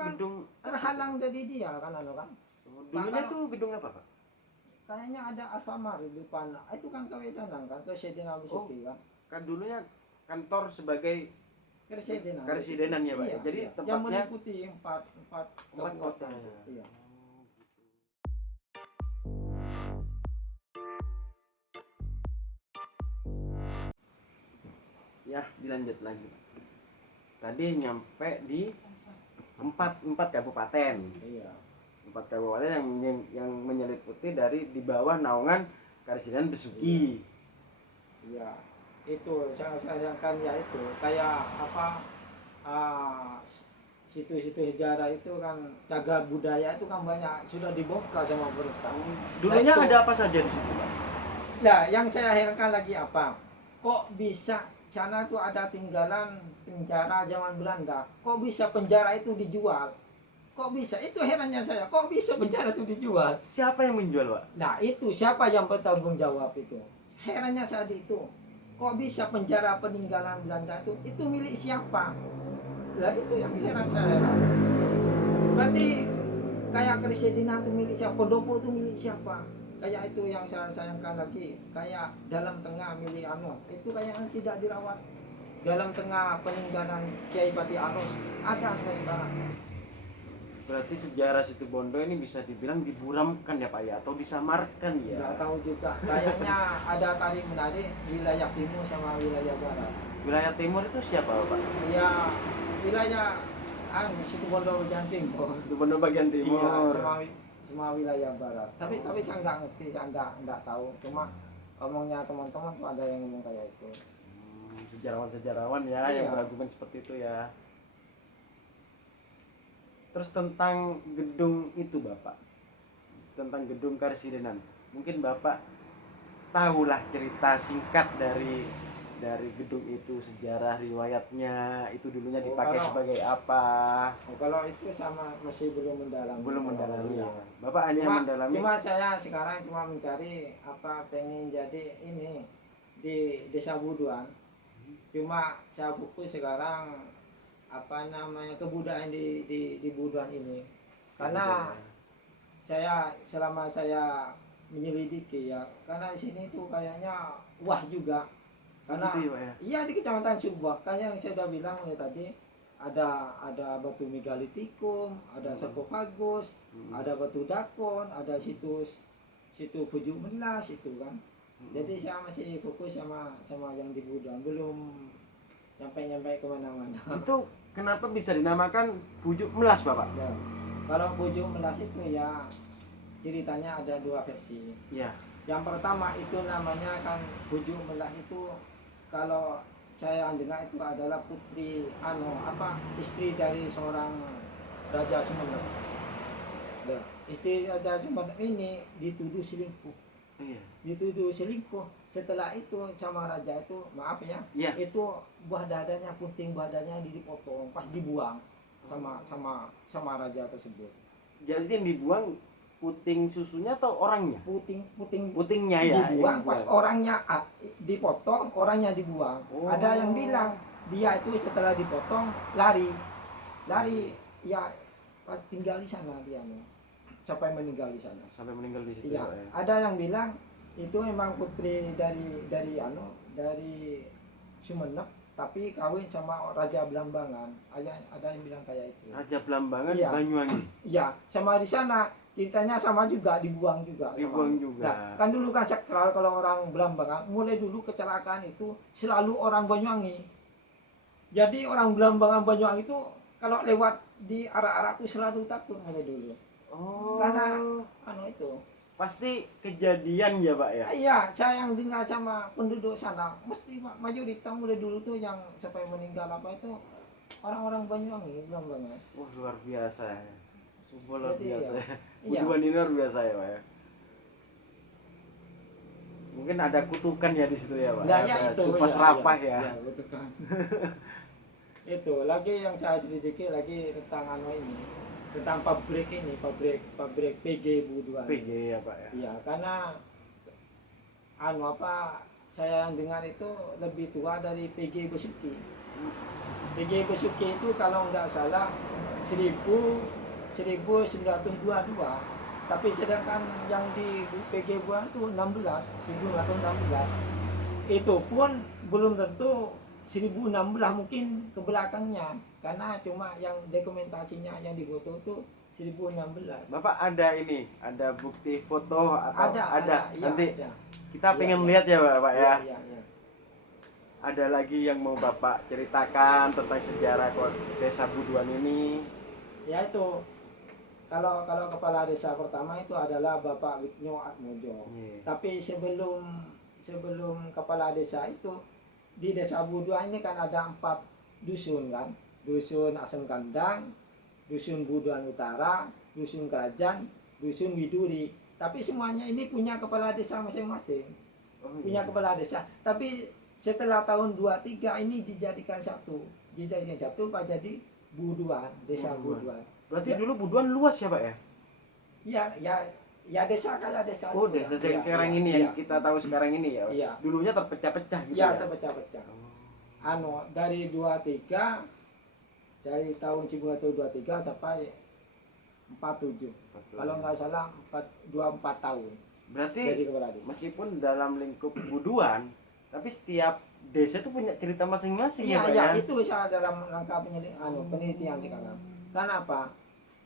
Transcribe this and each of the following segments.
kan gedung terhalang dari dia kan kan. Dulunya tuh gedung apa, Pak? Kayaknya ada Alfamart di depan. Itu kan Kewedanang kan, Kepresidenan Besuki kan. Kan dulunya kantor sebagai Keresidenan ya, Pak. iya, Jadi iya. tempatnya Yang meliputi empat empat kota. Iya. Ya, dilanjut lagi. Tadi nyampe di empat kabupaten. Iya. 4 kabupaten yang menyeliputi dari di bawah naungan Karesidenan Besuki. Iya. Itu saya sayangkan ya itu kayak apa situ-situ sejarah itu kan cagar budaya itu kan banyak sudah dibongkar sama pemerintah. Dulunya nah, ada apa saja di situ, Pak? Nah, yang saya herankan lagi apa? Kok bisa sana tuh ada tinggalan penjara zaman Belanda? Kok bisa penjara itu dijual? Kok bisa? Itu herannya saya. Kok bisa penjara itu dijual? Siapa yang menjual, Pak? Nah, itu siapa yang bertanggung jawab itu? Herannya saat itu. Kok bisa penjara peninggalan Belanda itu milik siapa? Lah itu yang heran saya. Berarti kayak Keresidenan itu milik siapa? Pendopo itu milik siapa? Kayak itu yang saya sayangkan lagi. Kayak dalam tengah milik itu kayak tidak dirawat. Dalam tengah peninggalan Kiai Pati Aros ada sampai sekarang. Berarti sejarah Situbondo ini bisa dibilang diburamkan ya, Pak ya, atau disamarkan ya? Nggak tahu juga. Kayaknya ada tarik menarik wilayah timur sama wilayah barat. Wilayah timur itu siapa, Pak? Ya wilayah Situbondo bagian timur. Situbondo bagian timur. Iya, semua wilayah barat. Tapi saya nggak ngerti, saya nggak tahu. Cuma omongnya teman-teman tuh ada yang ngomong kayak itu. Sejarawan-sejarawan ya Iya. yang berargumen seperti itu ya. Terus tentang gedung itu, Bapak, tentang gedung Karesidenan, mungkin Bapak tahulah cerita singkat dari gedung itu, sejarah riwayatnya, itu dulunya dipakai sebagai apa? Kalau itu sama masih belum mendalami. Belum mendalami ya. Bapak hanya mendalami. Cuma saya sekarang cuma mencari pengen jadi ini di Desa Buduan. Cuma saya fokus sekarang kebudayaan di Buduan ini. Karena saya selama saya menyelidiki ya, karena di sini tuh kayaknya wah juga. Karena gitu ya? Iya di Kecamatan Subah, kayak yang saya udah bilang tadi ada batu megalitikum, ada sarkofagus, ada batu dakon, ada situ Pujuk Melas itu kan. Jadi saya masih fokus sama yang di Buduan, belum nyampe kemana-mana. Itu kenapa bisa dinamakan Pujuk Melas, Bapak? Ya. Kalau Pujuk Melas itu ya ceritanya ada dua versi. Ya. Yang pertama itu namanya kan Pujuk Melas itu kalau saya dengar itu adalah putri istri dari seorang Raja Sumenep. Nah, istri Raja Sumenep ini dituduh selingkuh. Iya. Dituduh selingkuh. Setelah itu sama raja itu maaf ya, Iya. itu buah dadanya, puting badannya dipotong pas dibuang sama raja tersebut. Jadi yang dibuang puting susunya atau orangnya? Putingnya ya dibuang, pas orangnya dipotong, orangnya dibuang. Ada yang bilang dia itu setelah dipotong lari ya tinggal di sana dia sampai meninggal di sana. Sampai meninggal di situ. Iya. Ya. Ada yang bilang itu memang putri dari Sumenep tapi kawin sama Raja Belambangan. Ada yang bilang kayak itu. Raja Belambangan, iya. Banyuwangi. Iya, sama di sana ceritanya sama juga, dibuang juga. Nah, kan dulu kan sakral kalau orang Belambangan, mulai dulu kecelakaan itu selalu orang Banyuwangi. Jadi orang Belambangan Banyuwangi itu kalau lewat di arah-arah itu selalu takut mulai dulu. Karena itu. Pasti kejadian ya, Pak ya? Iya, saya yang dengar sama penduduk sana, mesti mayoritas mulai dulu tuh yang sampai meninggal itu orang-orang Banyuwangi Belambangan. Wah, luar biasa ya. Sumpah luar biasa ya. Iya. Buduan ini luar biasa ya, Pak ya. Mungkin ada kutukan ya di situ ya, Pak. Nah, ya itu. Sumpah serapah ya. Ya, kutukan. Itu lagi yang saya selidiki lagi tentang ini. Tentang pabrik PG Buduan. PG ya, Pak ya. Iya, karena saya dengar itu lebih tua dari PG Besuki. PG Besuki itu kalau nggak salah 1922, tapi sedangkan yang di PG Buan itu 1916. Itu pun belum tentu 1016, mungkin ke belakangnya, karena cuma yang dokumentasinya yang difoto itu 1016. Bapak ada ini, ada bukti foto atau ada? Iya, Nanti ada. kita pengen Iya. lihat ya Bapak ya. Iya, iya. Ada lagi yang mau Bapak ceritakan tentang sejarah desa Buduan ini? Ya itu, kalau kepala desa pertama itu adalah Bapak Witnyo Atmojo. Iya. Tapi sebelum kepala desa itu, di desa Buduan ini kan ada 4 dusun kan. Dusun Asem Kandang, dusun Buduan Utara, dusun Kerajaan, dusun Widuri. Tapi semuanya ini punya kepala desa masing-masing. Punya kepala desa. Tapi setelah tahun 23 ini dijadikan satu. Pak, jadi Buduan, desa Buduan. Berarti dulu Buduan luas ya Pak ya? Ya desa kayak desa. Oh, desa yang sekarang ini yang kita tahu sekarang ini ya. Iya. Dulunya terpecah-pecah gitu Ya, ya. terpecah-pecah. Dari 23, dari tahun 1923 sampai 47. Kalau nggak salah 24 tahun. Berarti Jadi kepala desa. meskipun dalam lingkup Buduan, tapi setiap desa itu punya cerita masing-masing ya Pak Iya, ya. itu saya dalam rangka penelitian sekarang. Kenapa?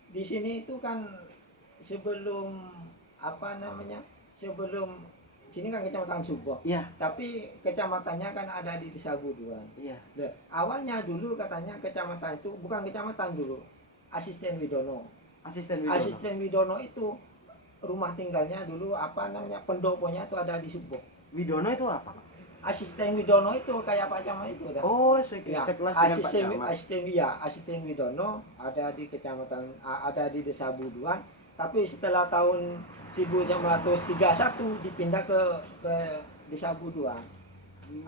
Di sini itu kan sebelum sebelum sini kan kecamatan Suboh. Iya. Tapi kecamatannya kan ada di desa Buduan. Iya. Nah, awalnya dulu katanya kecamatan itu bukan kecamatan dulu, Asisten Widono. Asisten Widono. Asisten Widono itu rumah tinggalnya dulu pendoponya itu ada di Suboh. Widono itu apa? Asisten Widono itu kayak Pak Camat itu kan. Oh, Ya, sekelas dengan Pak Camat. Asisten Widono ada di kecamatan, ada di desa Buduan. Tapi setelah tahun 1931 dipindah ke desa Buduan.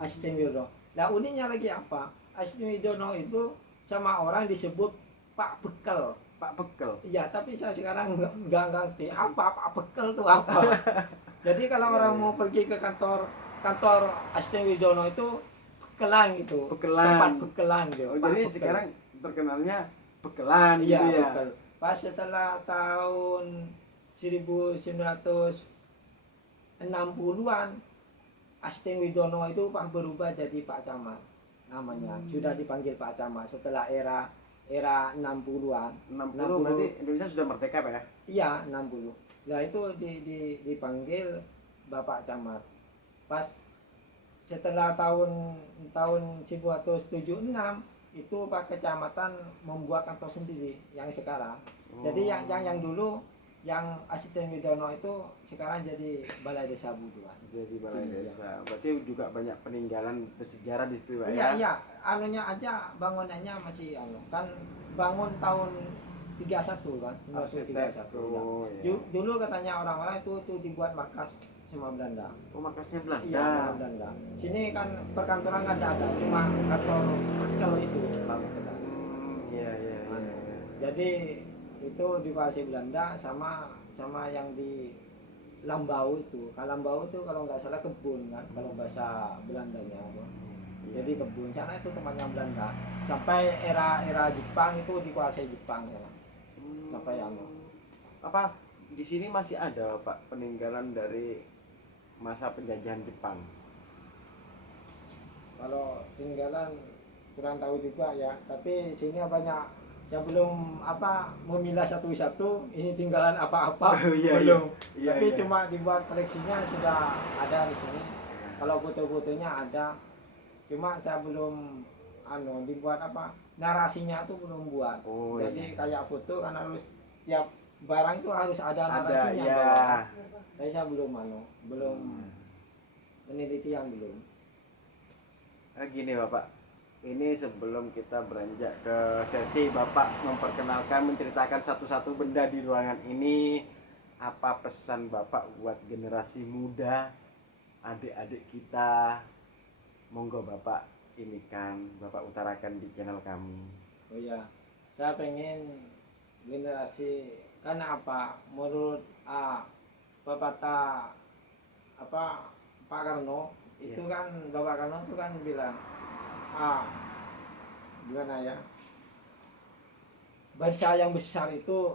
Asisten Widono. Nah uniknya lagi apa? Asisten Widono itu sama orang disebut Pak Bekel. Pak Bekel. Iya, tapi saya sekarang nggak ngerti apa Pak Bekel itu apa. Jadi kalau orang mau pergi ke kantor Asisten Widono itu bekelan gitu. Bekelan. Tempat bekelan gitu. Oh, Pak jadi Bekel. sekarang terkenalnya bekelan Iya, gitu ya. bekel. Pas setelah tahun 1960-an Asisten Widono itu berubah jadi Pak Camat namanya. Sudah dipanggil Pak Camat setelah era 60-an. 60 berarti Indonesia sudah merdeka Pak ya? Iya, 60. Nah, itu dipanggil Bapak Camat. Pas setelah tahun 1976 itu Pak Kecamatan membuat kantor sendiri yang sekarang. Jadi yang dulu yang Asisten Widono itu sekarang jadi Balai Desa Buduan. Jadi balai desa. Berarti juga banyak peninggalan bersejarah di situ Pak Iya, ya? iya, anunya aja bangunannya masih kan bangun tahun 31 kan, 1931. Oh, Ya. ya. Dulu katanya orang-orang itu dibuat markas sama Belanda. Oh, markasnya Belanda. Iya, sama Belanda. Sini kan perkantoran nggak ada, cuma kantor bekel itu Pak Bekelan. Iya, iya, iya. Jadi itu dikuasai Belanda sama yang di Lambau itu. Kalau Lambau itu kalau nggak salah kebun kan, kalau bahasa Belandanya. Jadi kebun sana itu tempatnya Belanda. Sampai era Jepang itu dikuasai Jepang ya. Sampai apa di sini masih ada Pak peninggalan dari masa penjajahan Jepang? Kalau tinggalan kurang tahu juga ya, tapi sini banyak. Saya belum memilah satu-satu ini tinggalan apa-apa. Oh, iya, belum. iya, Tapi iya. cuma dibuat koleksinya sudah ada di sini. Kalau foto-fotonya ada. Cuma saya belum dibuat narasinya tuh belum buat. Oh, Jadi iya. kayak foto kan harus tiap barang itu harus ada Ada narasinya. ya. Tapi saya belum penelitian belum. Nah, gini Bapak, ini sebelum kita beranjak ke sesi Bapak memperkenalkan, menceritakan satu-satu benda di ruangan ini, apa pesan Bapak buat generasi muda, adik-adik kita? Monggo Bapak ini kan Bapak utarakan di channel kami. Oh ya, saya pengen generasi karena menurut pepatah Pak Karno itu kan Bapak Karno itu kan bilang gimana ya, bangsa yang besar itu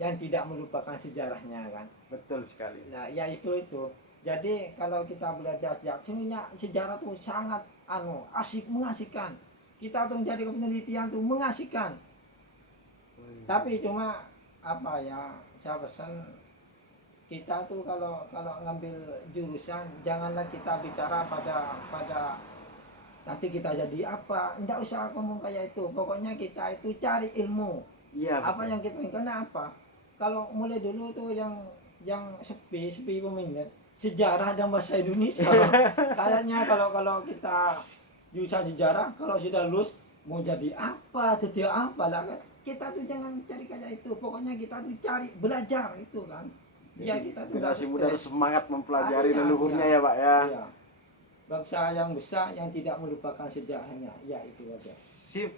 yang tidak melupakan sejarahnya kan. Betul sekali. Nah, ya itu. Jadi kalau kita belajar sejarah, sejarah tuh sangat asik, mengasihkan. Kita tuh menjadi penelitian tuh mengasihkan. Tapi cuma apa ya, saya pesan kita tuh kalau ngambil jurusan janganlah kita bicara pada nanti kita jadi apa. Enggak usah ngomong kayak itu. Pokoknya kita itu cari ilmu. Iya. Apa yang kita inginkan apa? Kalau mulai dulu tuh yang sepi peminat sejarah dan bahasa Indonesia. Kayaknya kalau kita jurusan sejarah, kalau sudah lulus mau jadi apa, jadi apa lah kan. Kita tuh jangan cari kayak itu. Pokoknya kita tuh cari belajar itu kan. Ya kita tuh generasi muda harus semangat mempelajari iya, leluhurnya iya, ya Pak ya. iya. Bangsa yang besar yang tidak melupakan sejarahnya. Ya itu aja. Sip.